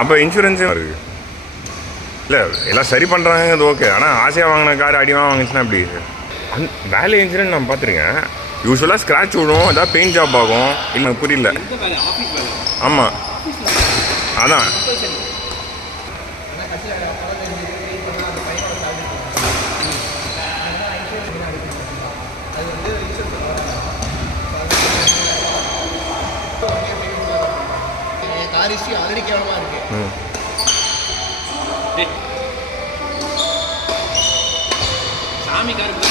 அப்போ இன்சூரன்ஸே இருக்குது இல்லை, எல்லாம் சரி பண்ணுறாங்க, அது ஓகே. ஆனால் ஆசையாக வாங்கின கார் அடிவாக வாங்கிச்சுன்னா அப்படி வேலை இன்சூரன்ஸ் நான் பார்த்துருக்கேன். யூஸ்வலாக ஸ்க்ராட்ச் விடும், ஏதாவது பெயிண்ட் ஜாப் ஆகும். இல்லை புரியல. ஆமாம் அதான் ஆல்ரெடி கேவலமாக இருக்கு. சாமி காருக்கு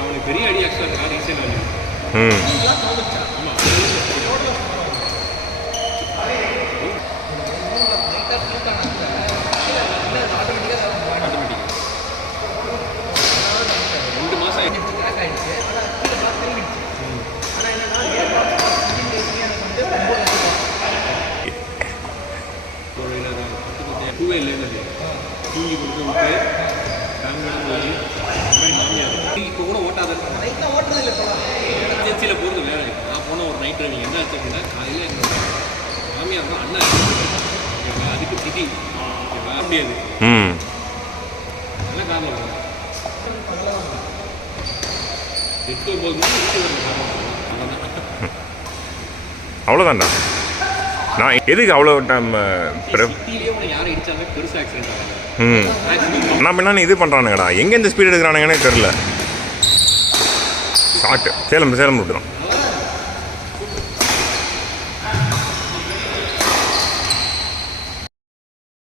அவனுக்கு பெரிய ஐடியா ரீசெண்டாக பூவே இல்லைன்னு தூங்கி கொடுத்து விட்டு மாமியார் இப்போ கூட ஓட்டாத ஓட்டது இல்லை. ஏஜென்சியில் போகிறது வேலை. நான் போனால் ஒரு நைட் ட்ரைவிங் என்ன ஆச்சு அப்படின்னா, காலையில் எங்கள் மாமியார் தான் அண்ணா அதுக்கு திட்டி வர முடியாது. என்ன காரணம் 8-9 மணி அவ்வளோதான்டா. நான் எதுக்கு அவ்வளோ டைம் நான் பின்னா இது பண்ணுறானுங்கடா, எங்கே இந்த ஸ்பீடு எடுக்கிறானுங்கன்னே தெரில. ஷார்ட்டு சேலம் ரூட்டு தான்.